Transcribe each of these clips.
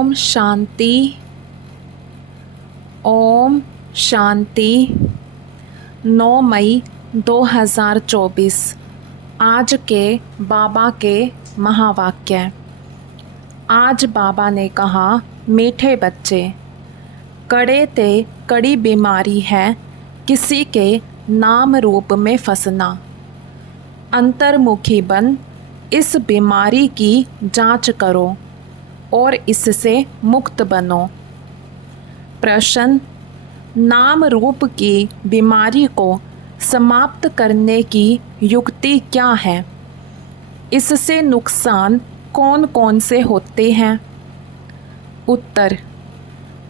ओम शांति। ओम शांति। 9 मई 2024 आज के बाबा के महावाक्य। आज बाबा ने कहा, मीठे बच्चे, कड़े ते कड़ी बीमारी है किसी के नाम रूप में फंसना। अंतर्मुखी बन इस बीमारी की जांच करो और इससे मुक्त बनो। प्रश्न, नाम रूप की बीमारी को समाप्त करने की युक्ति क्या है? इससे नुकसान कौन कौन से होते हैं? उत्तर,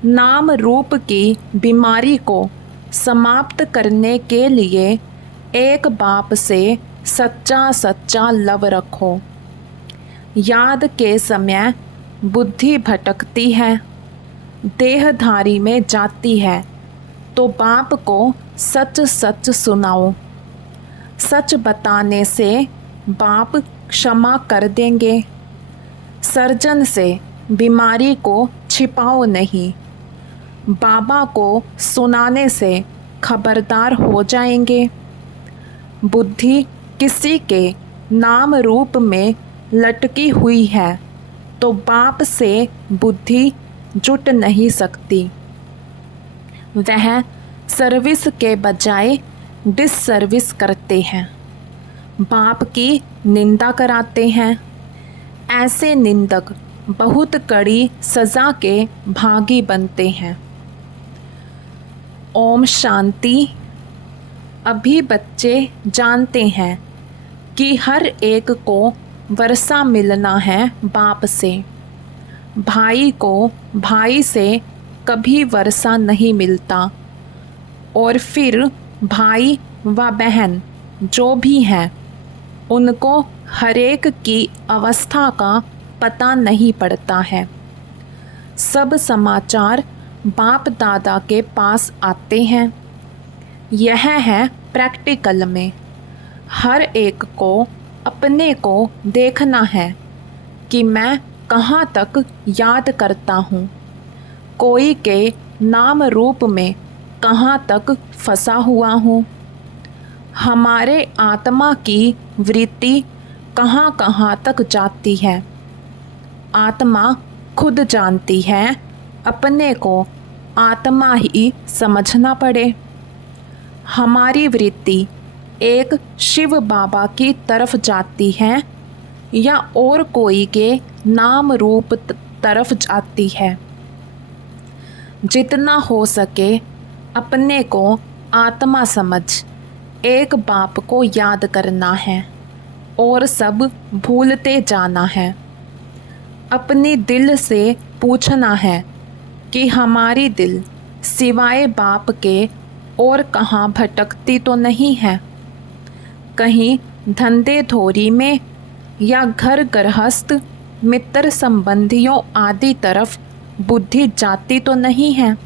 नाम रूप की बीमारी को समाप्त करने के लिए एक बाप से सच्चा सच्चा लव रखो। याद के समय बुद्धि भटकती है, देहधारी में जाती है, तो बाप को सच सच सुनाओ। सच बताने से बाप क्षमा कर देंगे। सर्जन से बीमारी को छिपाओ नहीं। बाबा को सुनाने से खबरदार हो जाएंगे। बुद्धि किसी के नाम रूप में लटकी हुई है तो बाप से बुद्धि जुट नहीं सकती। वह सर्विस के बजाय डिससर्विस करते हैं, बाप की निंदा कराते हैं। ऐसे निंदक बहुत कड़ी सज़ा के भागी बनते हैं। ओम शांति। अभी बच्चे जानते हैं कि हर एक को वर्षा मिलना है बाप से। भाई को भाई से कभी वर्षा नहीं मिलता, और फिर भाई व बहन जो भी हैं उनको हरेक की अवस्था का पता नहीं पड़ता है। सब समाचार बाप दादा के पास आते हैं। यह है प्रैक्टिकल में। हर एक को अपने को देखना है कि मैं कहाँ तक याद करता हूँ, कोई के नाम रूप में कहाँ तक फंसा हुआ हूँ। हमारे आत्मा की वृत्ति कहाँ कहाँ तक जाती है, आत्मा खुद जानती है। अपने को आत्मा ही समझना पड़े। हमारी वृत्ति एक शिव बाबा की तरफ जाती है या और कोई के नाम रूप तरफ जाती है। जितना हो सके अपने को आत्मा समझ एक बाप को याद करना है और सब भूलते जाना है। अपने दिल से पूछना है कि हमारी दिल सिवाय बाप के और कहाँ भटकती तो नहीं है। कहीं धंधे धोरी में या घर गृहस्थ मित्र संबंधियों आदि तरफ बुद्धि जाती तो नहीं है।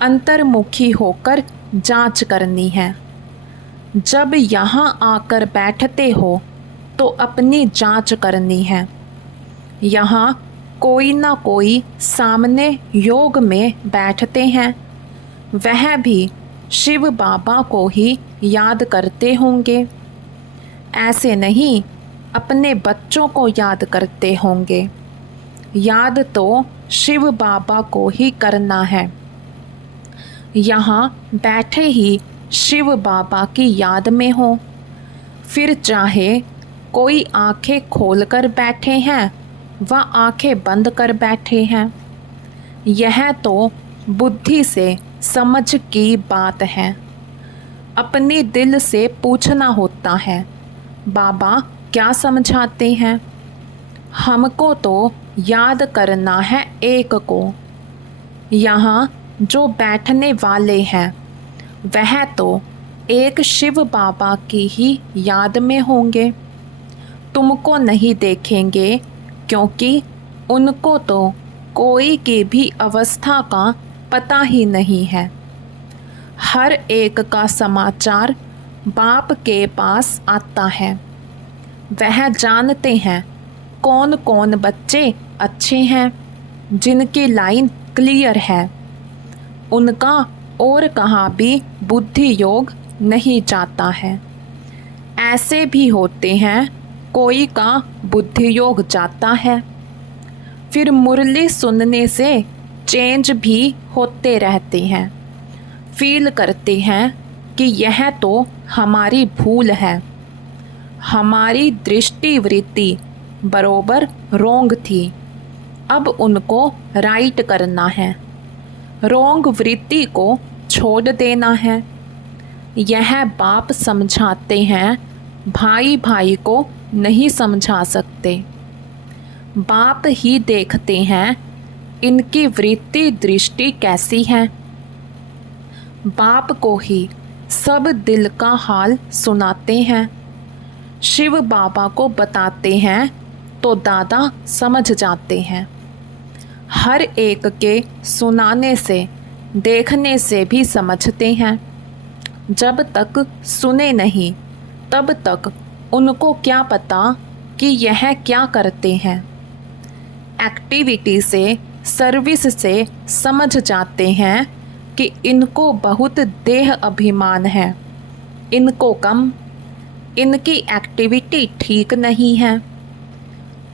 अंतर्मुखी होकर जांच करनी है। जब यहाँ आकर बैठते हो तो अपनी जांच करनी है। यहाँ कोई ना कोई सामने योग में बैठते हैं, वह भी शिव बाबा को ही याद करते होंगे। ऐसे नहीं अपने बच्चों को याद करते होंगे। याद तो शिव बाबा को ही करना है। यहाँ बैठे ही शिव बाबा की याद में हो, फिर चाहे कोई आंखें खोलकर बैठे हैं व आंखें बंद कर बैठे हैं। यह तो बुद्धि से समझ की बात है। अपने दिल से पूछना होता है, बाबा क्या समझाते हैं? हमको तो याद करना है एक को। यहाँ जो बैठने वाले हैं वह तो एक शिव बाबा की ही याद में होंगे। तुमको नहीं देखेंगे क्योंकि उनको तो कोई की भी अवस्था का पता ही नहीं है। हर एक का समाचार बाप के पास आता है। वह जानते हैं कौन कौन बच्चे अच्छे हैं, जिनकी लाइन क्लियर है, उनका और कहाँ भी बुद्धि योग नहीं जाता है। ऐसे भी होते हैं, कोई का बुद्धि योग जाता है, फिर मुरली सुनने से चेंज भी होते रहते हैं। फील करते हैं कि यह तो हमारी भूल है, हमारी दृष्टि वृत्ति बरोबर रोंग थी, अब उनको राइट करना है, रोंग वृत्ति को छोड़ देना है। यह बाप समझाते हैं, भाई भाई को नहीं समझा सकते। बाप ही देखते हैं इनकी वृत्ति दृष्टि कैसी है। बाप को ही सब दिल का हाल सुनाते हैं। शिव बाबा को बताते हैं तो दादा समझ जाते हैं। हर एक के सुनाने से देखने से भी समझते हैं। जब तक सुने नहीं तब तक उनको क्या पता कि यह क्या करते हैं। एक्टिविटी से, सर्विस से समझ जाते हैं कि इनको बहुत देह अभिमान है, इनको कम, इनकी एक्टिविटी ठीक नहीं है।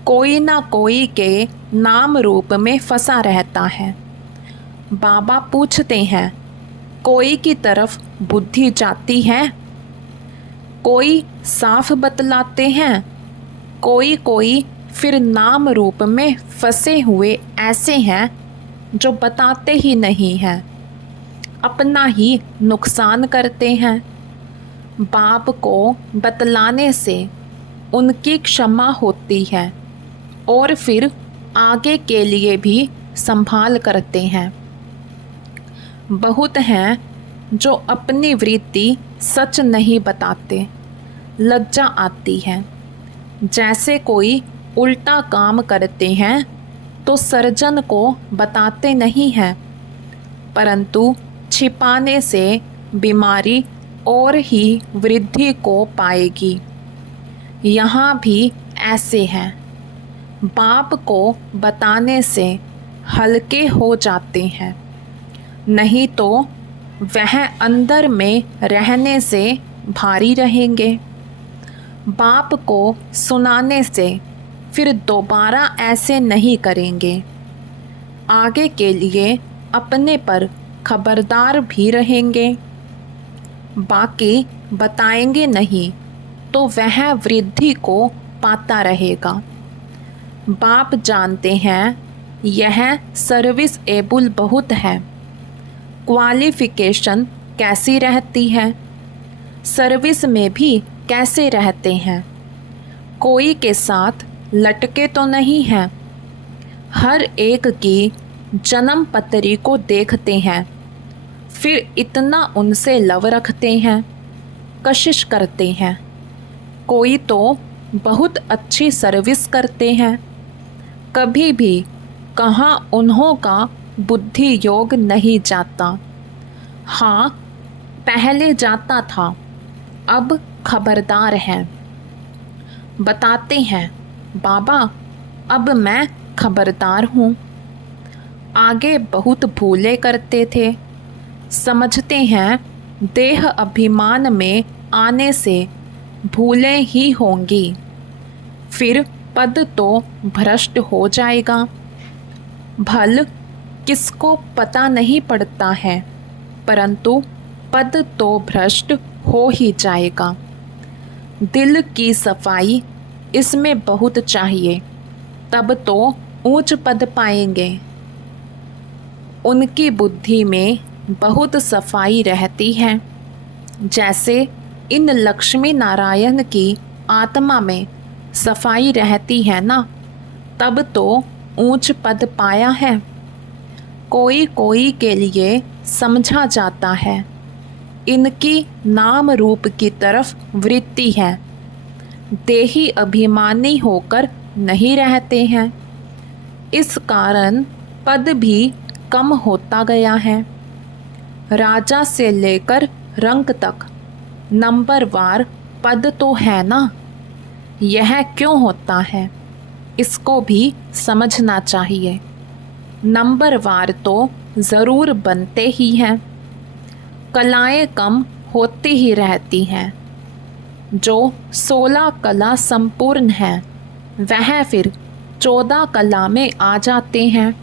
कोई ना कोई के नाम रूप में फंसा रहता है। बाबा पूछते हैं, कोई की तरफ बुद्धि जाती है? कोई साफ बतलाते हैं, कोई फिर नाम रूप में फंसे हुए ऐसे हैं जो बताते ही नहीं हैं, अपना ही नुकसान करते हैं। बाप को बतलाने से उनकी क्षमा होती है और फिर आगे के लिए भी संभाल करते हैं। बहुत हैं जो अपनी वृत्ति सच नहीं बताते, लज्जा आती है। जैसे कोई उल्टा काम करते हैं तो सर्जन को बताते नहीं हैं, परंतु छिपाने से बीमारी और ही वृद्धि को पाएगी। यहाँ भी ऐसे हैं, बाप को बताने से हल्के हो जाते हैं, नहीं तो वह अंदर में रहने से भारी रहेंगे। बाप को सुनाने से फिर दोबारा ऐसे नहीं करेंगे। आगे के लिए अपने पर खबरदार भी रहेंगे। बाकी बताएंगे नहीं तो वह वृद्धि को पाता रहेगा। बाप जानते हैं यह सर्विस एबल बहुत है। क्वालिफिकेशन कैसी रहती है, सर्विस में भी कैसे रहते हैं। कोई के साथ लटके तो नहीं हैं। हर एक की जन्म पत्री को देखते हैं, फिर इतना उनसे लव रखते हैं, कशिश करते हैं। कोई तो बहुत अच्छी सर्विस करते हैं, कभी भी कहाँ उन्हों का बुद्धि योग नहीं जाता। हाँ, पहले जाता था, अब खबरदार हैं। बताते हैं, बाबा अब मैं खबरदार हूँ। आगे बहुत भूले करते थे, समझते हैं देह अभिमान में आने से भूलें ही होंगी, फिर पद तो भ्रष्ट हो जाएगा। भल किसको पता नहीं पड़ता है, परंतु पद तो भ्रष्ट हो ही जाएगा। दिल की सफाई इसमें बहुत चाहिए, तब तो ऊंच पद पाएंगे। उनकी बुद्धि में बहुत सफाई रहती है। जैसे इन लक्ष्मी नारायण की आत्मा में सफाई रहती है ना, तब तो ऊंच पद पाया है। कोई कोई के लिए समझा जाता है, इनकी नाम रूप की तरफ वृत्ति है, देही अभिमानी होकर नहीं रहते हैं। इस कारण पद भी कम होता गया है। राजा से लेकर रंक तक नंबरवार पद तो है ना, यह क्यों होता है, इसको भी समझना चाहिए। नंबरवार तो ज़रूर बनते ही हैं। कलाएं कम होती ही रहती हैं। जो 16 कला संपूर्ण है वह फिर 14 कला में आ जाते हैं।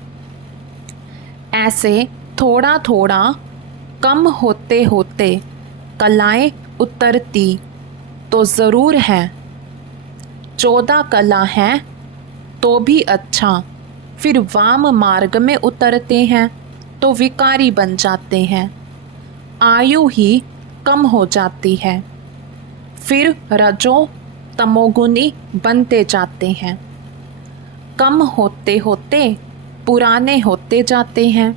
ऐसे थोड़ा थोड़ा कम होते होते कलाएं उतरती तो ज़रूर है। 14 कला हैं तो भी अच्छा, फिर वाम मार्ग में उतरते हैं तो विकारी बन जाते हैं। आयु ही कम हो जाती है, फिर रजो तमोगुनी बनते जाते हैं। कम होते होते पुराने होते जाते हैं।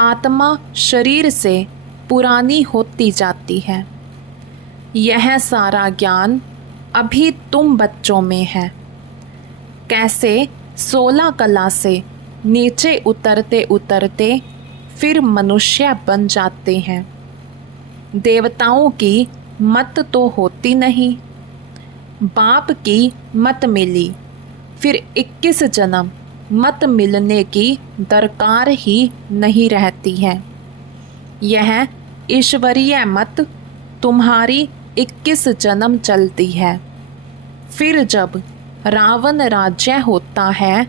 आत्मा शरीर से पुरानी होती जाती है। यह सारा ज्ञान अभी तुम बच्चों में है। कैसे 16 कला से नीचे उतरते उतरते फिर मनुष्य बन जाते हैं। देवताओं की मत तो होती नहीं, बाप की मत मिली, फिर 21 जन्म मत मिलने की दरकार ही नहीं रहती है। यह ईश्वरीय मत तुम्हारी 21 जन्म चलती है। फिर जब रावण राज्य होता है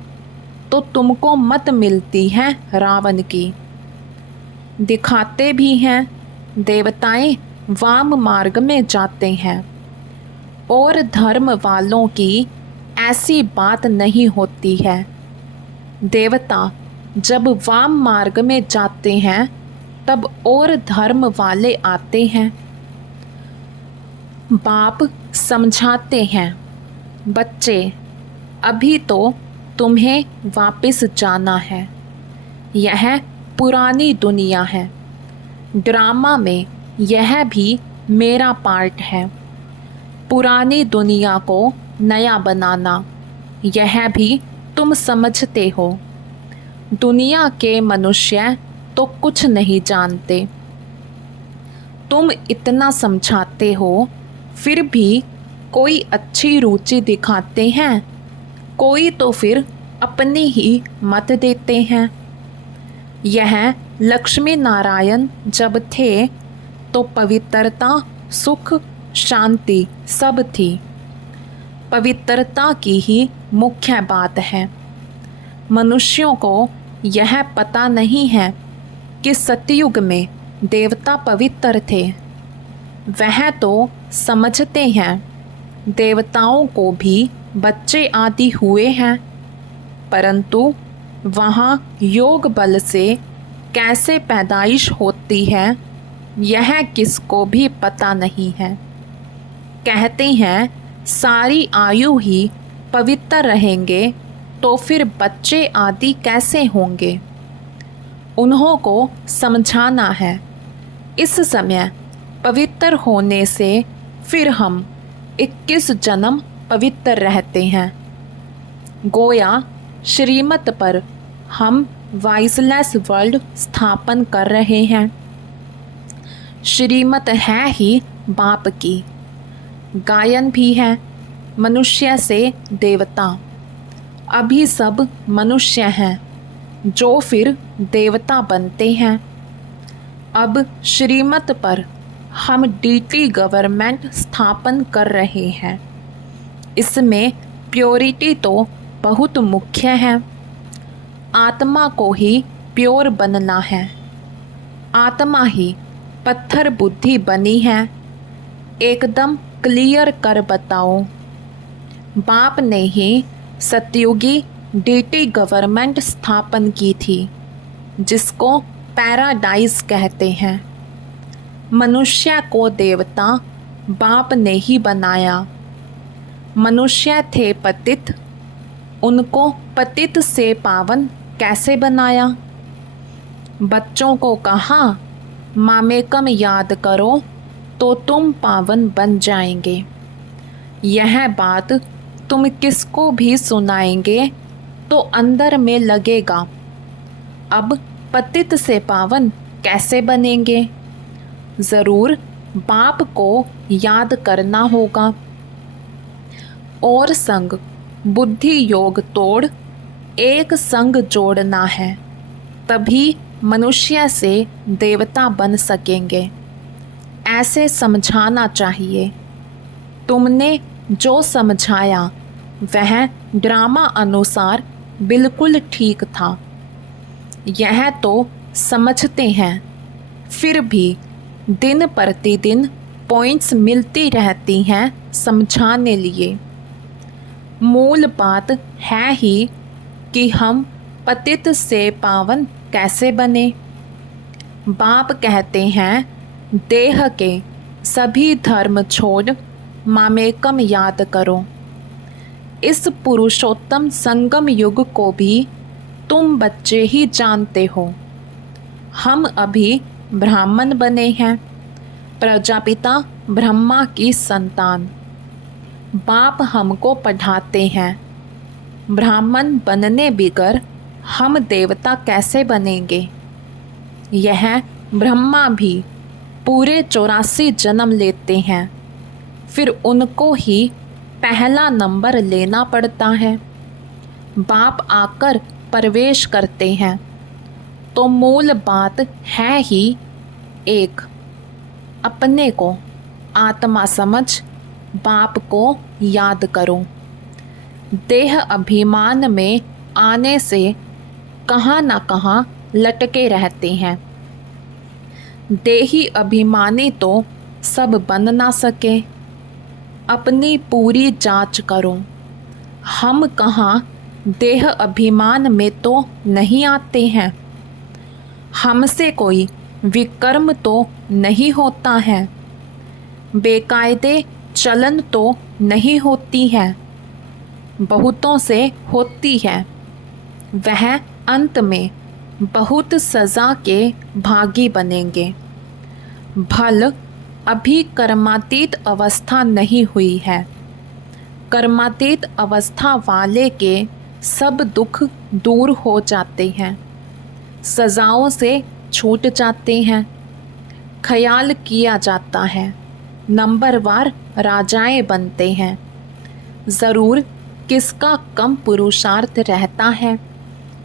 तो तुमको मत मिलती है रावण की। दिखाते भी हैं देवताएं वाम मार्ग में जाते हैं, और धर्म वालों की ऐसी बात नहीं होती है। देवता जब वाम मार्ग में जाते हैं तब और धर्म वाले आते हैं। बाप समझाते हैं, बच्चे अभी तो तुम्हें वापस जाना है। यह पुरानी दुनिया है। ड्रामा में यह भी मेरा पार्ट है। पुरानी दुनिया को नया बनाना, यह भी तुम समझते हो। दुनिया के मनुष्य तो कुछ नहीं जानते। तुम इतना समझाते हो, फिर भी कोई अच्छी रुचि दिखाते हैं, कोई तो फिर अपनी ही मत देते हैं। यह लक्ष्मी नारायण जब थे तो पवित्रता, सुख, शांति सब थी। पवित्रता की ही मुख्य बात है। मनुष्यों को यह पता नहीं है कि सतयुग में देवता पवित्र थे। वह तो समझते हैं देवताओं को भी बच्चे आदि हुए हैं, परंतु वहाँ योग बल से कैसे पैदाइश होती है यह किसको भी पता नहीं है। कहते हैं सारी आयु ही पवित्र रहेंगे तो फिर बच्चे आदि कैसे होंगे। उन्हों को समझाना है इस समय पवित्र होने से फिर हम 21 जन्म पवित्र रहते हैं। गोया श्रीमत पर हम वाइसलेस वर्ल्ड स्थापन कर रहे हैं। श्रीमत है ही बाप की। गायन भी है, मनुष्य से देवता। अभी सब मनुष्य हैं जो फिर देवता बनते हैं। अब श्रीमत पर हम डीटी गवर्नमेंट स्थापन कर रहे हैं। इसमें प्योरिटी तो बहुत मुख्य है। आत्मा को ही प्योर बनना है। आत्मा ही पत्थर बुद्धि बनी है। एकदम क्लियर कर बताओ। बाप ने ही सतयुगी डीटी गवर्नमेंट स्थापन की थी, जिसको पैराडाइज कहते हैं। मनुष्य को देवता बाप ने ही बनाया। मनुष्य थे पतित, उनको पतित से पावन कैसे बनाया। बच्चों को कहा मामेकम याद करो तो तुम पावन बन जाएंगे। यह बात तुम किसको भी सुनाएंगे तो अंदर में लगेगा, अब पतित से पावन कैसे बनेंगे। ज़रूर बाप को याद करना होगा। और संग बुद्धि योग तोड़ एक संग जोड़ना है, तभी मनुष्य से देवता बन सकेंगे, ऐसे समझाना चाहिए। तुमने जो समझाया वह ड्रामा अनुसार बिल्कुल ठीक था। यह तो समझते हैं, फिर भी दिन प्रतिदिन पॉइंट्स मिलती रहती हैं समझाने लिए। मूल बात है ही कि हम पतित से पावन कैसे बने। बाप कहते हैं, देह के सभी धर्म छोड़ मामेकम याद करो। इस पुरुषोत्तम संगम युग को भी तुम बच्चे ही जानते हो। हम अभी ब्राह्मण बने हैं, प्रजापिता ब्रह्मा की संतान। बाप हमको पढ़ाते हैं, ब्राह्मण बनने बिगर हम देवता कैसे बनेंगे। यह ब्रह्मा भी पूरे 84 जन्म लेते हैं, फिर उनको ही पहला नंबर लेना पड़ता है। बाप आकर प्रवेश करते हैं, तो मूल बात है ही एक। अपने को आत्मा समझ बाप को याद करो। देह अभिमान में आने से कहाँ न कहाँ लटके रहते हैं। देही अभिमानी तो सब बन ना सके। अपनी पूरी जांच करो। हम कहाँ देह अभिमान में तो नहीं आते हैं। हमसे कोई विकर्म तो नहीं होता है, बेकायदे चलन तो नहीं होती है। बहुतों से होती है, वह अंत में बहुत सज़ा के भागी बनेंगे। भल अभी कर्मातीत अवस्था नहीं हुई है। कर्मातीत अवस्था वाले के सब दुख दूर हो जाते हैं, सज़ाओं से छूट जाते हैं। ख्याल किया जाता है, नंबरवार राजाएं बनते हैं। ज़रूर किसका कम पुरुषार्थ रहता है,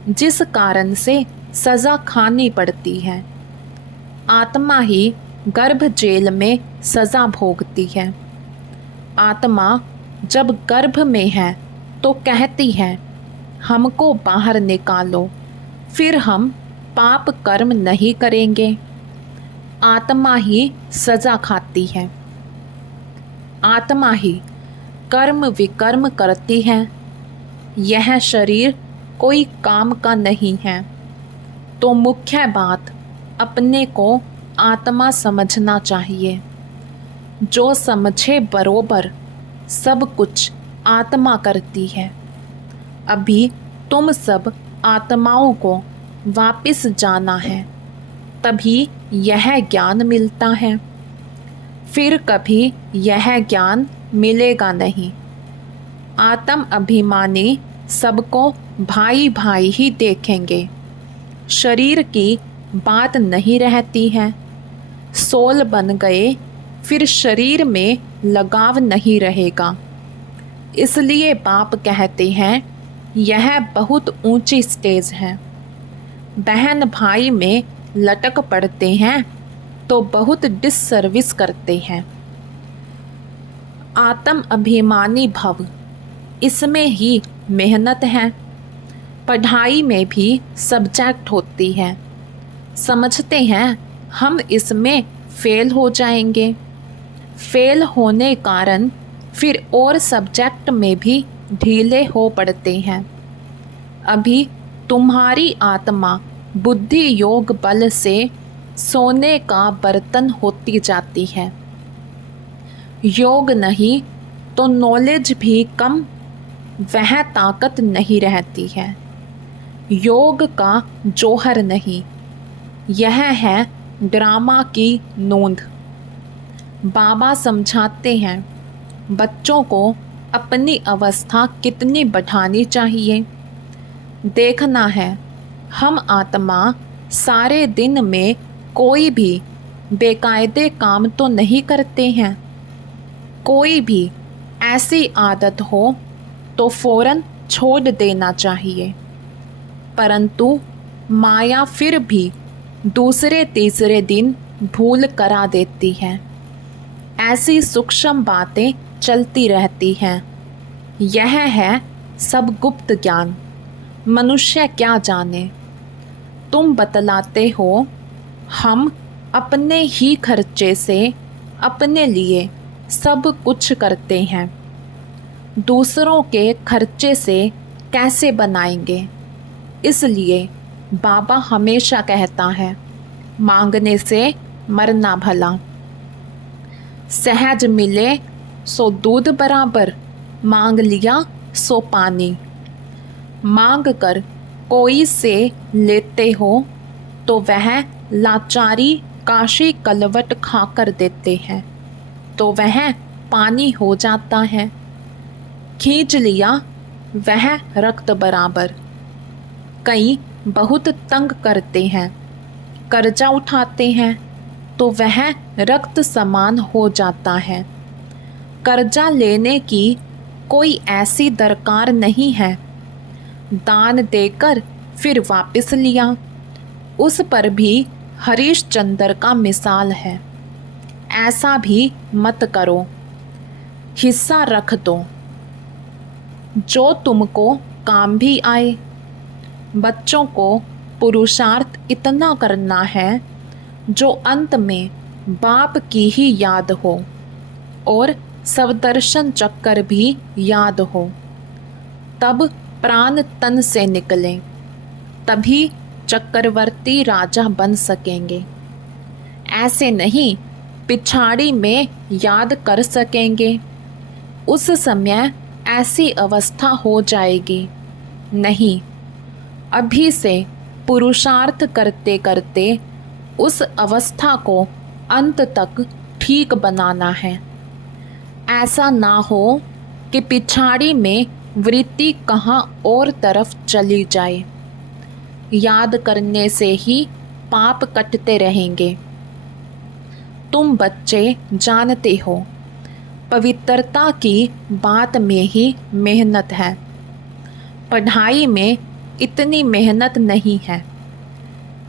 जिस कारण से सज़ा खानी पड़ती है। आत्मा ही गर्भ जेल में सज़ा भोगती है। आत्मा जब गर्भ में है तो कहती है, हमको बाहर निकालो, फिर हम पाप कर्म नहीं करेंगे। आत्मा ही सज़ा खाती है। आत्मा ही कर्म विकर्म करती है। यह शरीर कोई काम का नहीं है। तो मुख्य बात अपने को आत्मा समझना चाहिए। जो समझे बरोबर सब कुछ आत्मा करती है। अभी तुम सब आत्माओं को वापिस जाना है, तभी यह ज्ञान मिलता है। फिर कभी यह ज्ञान मिलेगा नहीं। आत्म अभिमानी सबको भाई भाई ही देखेंगे। शरीर की बात नहीं रहती है। सोल बन गए, फिर शरीर में लगाव नहीं रहेगा। इसलिए बाप कहते हैं, यह बहुत ऊंची स्टेज है। बहन भाई में लटक पड़ते हैं तो बहुत डिससर्विस करते हैं। आत्म अभिमानी भव, इसमें ही मेहनत है। पढ़ाई में भी सब्जेक्ट होती है। समझते हैं हम इसमें फेल हो जाएंगे। फेल होने कारण फिर और सब्जेक्ट में भी ढीले हो पड़ते हैं। अभी तुम्हारी आत्मा बुद्धि योग बल से सोने का बर्तन होती जाती है। योग नहीं तो नॉलेज भी कम, वह ताकत नहीं रहती है। योग का जौहर नहीं, यह है ड्रामा की नोंद। बाबा समझाते हैं, बच्चों को अपनी अवस्था कितनी बढ़ानी चाहिए। देखना है, हम आत्मा सारे दिन में कोई भी बेकायदे काम तो नहीं करते हैं। कोई भी ऐसी आदत हो तो फौरन छोड़ देना चाहिए। परंतु माया फिर भी दूसरे तीसरे दिन भूल करा देती है। ऐसी सूक्ष्म बातें चलती रहती हैं। यह है सब गुप्त ज्ञान, मनुष्य क्या जाने। तुम बतलाते हो, हम अपने ही खर्चे से अपने लिए सब कुछ करते हैं, दूसरों के खर्चे से कैसे बनाएंगे। इसलिए बाबा हमेशा कहता है, मांगने से मरना भला। सहज मिले सो दूध बराबर, मांग लिया सो पानी। मांग कर कोई से लेते हो तो वह लाचारी काशी कलवट खाकर देते हैं तो वह पानी हो जाता है। खींच लिया वह रक्त बराबर। कई बहुत तंग करते हैं, कर्जा उठाते हैं तो वह रक्त समान हो जाता है। कर्जा लेने की कोई ऐसी दरकार नहीं है, दान देकर फिर वापस लिया, उस पर भी हरिश्चंद्र का मिसाल है। ऐसा भी मत करो, हिस्सा रख दो जो तुमको काम भी आए। बच्चों को पुरुषार्थ इतना करना है जो अंत में बाप की ही याद हो और सवदर्शन चक्कर भी याद हो, तब प्राण तन से निकले, तभी चक्रवर्ती राजा बन सकेंगे। ऐसे नहीं पिछाड़ी में याद कर सकेंगे, उस समय ऐसी अवस्था हो जाएगी। नहीं, अभी से पुरुषार्थ करते करते उस अवस्था को अंत तक ठीक बनाना है। ऐसा ना हो कि पिछाड़ी में वृत्ति कहाँ और तरफ चली जाए। याद करने से ही पाप कटते रहेंगे। तुम बच्चे जानते हो, पवित्रता की बात में ही मेहनत है, पढ़ाई में इतनी मेहनत नहीं है।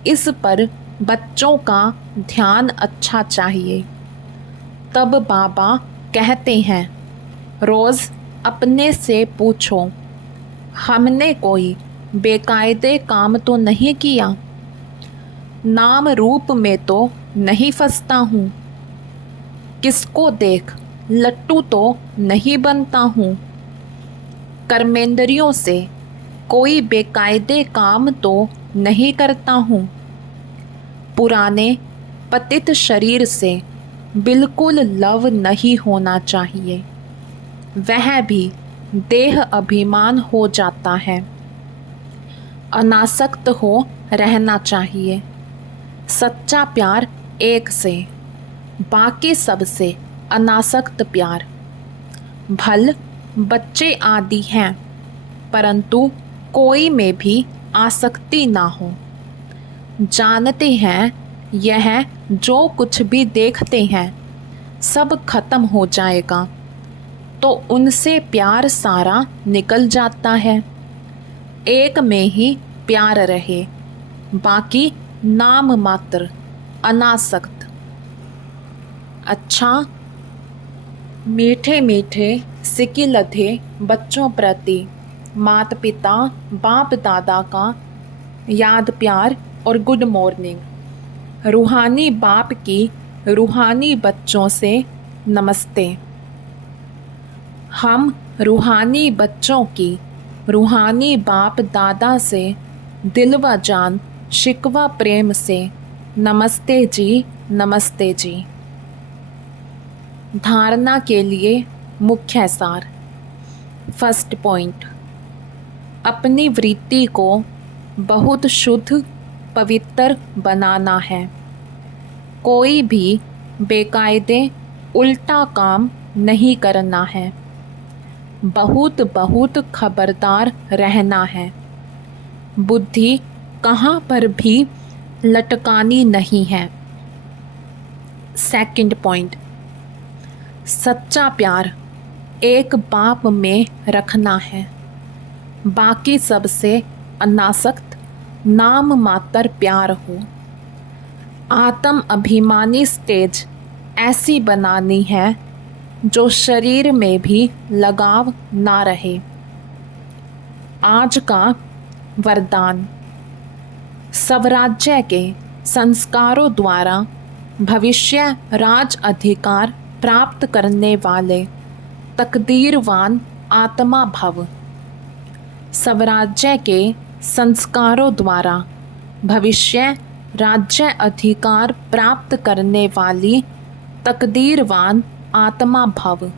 इस पर बच्चों का ध्यान अच्छा चाहिए। तब बाबा कहते हैं, रोज़ अपने से पूछो, हमने कोई बेकायदे काम तो नहीं किया, नाम रूप में तो नहीं फंसता हूँ, किसको देख लट्टू तो नहीं बनता हूँ, कर्मेंद्रियों से कोई बेकायदे काम तो नहीं करता हूँ, पुराने पतित शरीर से बिल्कुल लव नहीं होना चाहिए, वह भी देह अभिमान हो जाता है। अनासक्त हो रहना चाहिए। सच्चा प्यार एक से, बाकी सबसे अनासक्त प्यार। भल बच्चे आदि हैं, परंतु कोई में भी आसक्ति ना हो। जानते हैं यह जो कुछ भी देखते हैं सब खत्म हो जाएगा, तो उनसे प्यार सारा निकल जाता है। एक में ही प्यार रहे, बाकी नाम मात्र अनासक्त। अच्छा, मीठे मीठे सिकिलधे बच्चों प्रति माता पिता बाप दादा का याद प्यार और गुड मॉर्निंग। रूहानी बाप की रूहानी बच्चों से नमस्ते। हम रूहानी बच्चों की रूहानी बाप दादा से दिल व जान शिकवा प्रेम से नमस्ते जी, नमस्ते जी। धारणा के लिए मुख्य सार। फर्स्ट पॉइंट, अपनी वृत्ति को बहुत शुद्ध पवित्र बनाना है। कोई भी बेकायदे उल्टा काम नहीं करना है। बहुत बहुत खबरदार रहना है। बुद्धि कहाँ पर भी लटकानी नहीं है। सेकंड पॉइंट, सच्चा प्यार एक बाप में रखना है, बाकी सबसे अनासक्त नाम मात्र प्यार हो। आत्म अभिमानी स्टेज ऐसी बनानी है जो शरीर में भी लगाव ना रहे। आज का वरदान। स्वराज्य के संस्कारों द्वारा भविष्य राज अधिकार प्राप्त करने वाले तकदीरवान आत्मा भव। स्वराज्य के संस्कारों द्वारा भविष्य राज्य अधिकार प्राप्त करने वाली तकदीरवान आत्मा भव।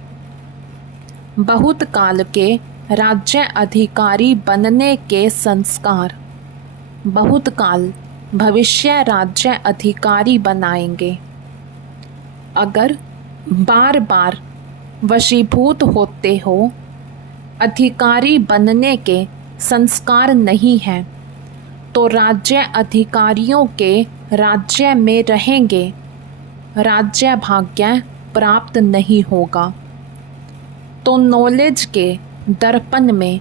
बहुत काल के राज्य अधिकारी बनने के संस्कार बहुत काल भविष्य राज्य अधिकारी बनाएंगे। अगर बार बार वशीभूत होते हो, अधिकारी बनने के संस्कार नहीं हैं, तो राज्य अधिकारियों के राज्य में रहेंगे, राज्य भाग्य प्राप्त नहीं होगा। तो नॉलेज के दर्पण में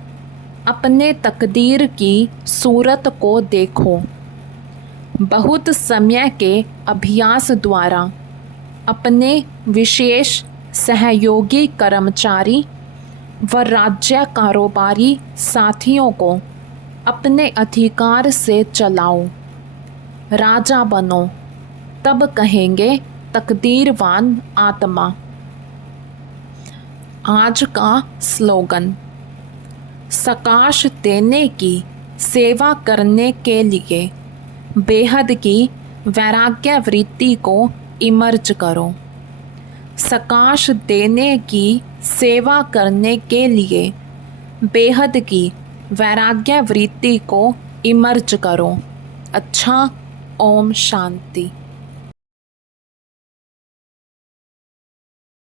अपने तकदीर की सूरत को देखो। बहुत समय के अभ्यास द्वारा अपने विशेष सहयोगी कर्मचारी व राज्य कारोबारी साथियों को अपने अधिकार से चलाओ। राजा बनो, तब कहेंगे तकदीरवान आत्मा। आज का स्लोगन। सकाश देने की सेवा करने के लिए बेहद की वैराग्य वृत्ति को इमर्ज करो। सकाश देने की सेवा करने के लिए बेहद की वैराग्य वृत्ति को इमर्ज करो। अच्छा, ओम शांति।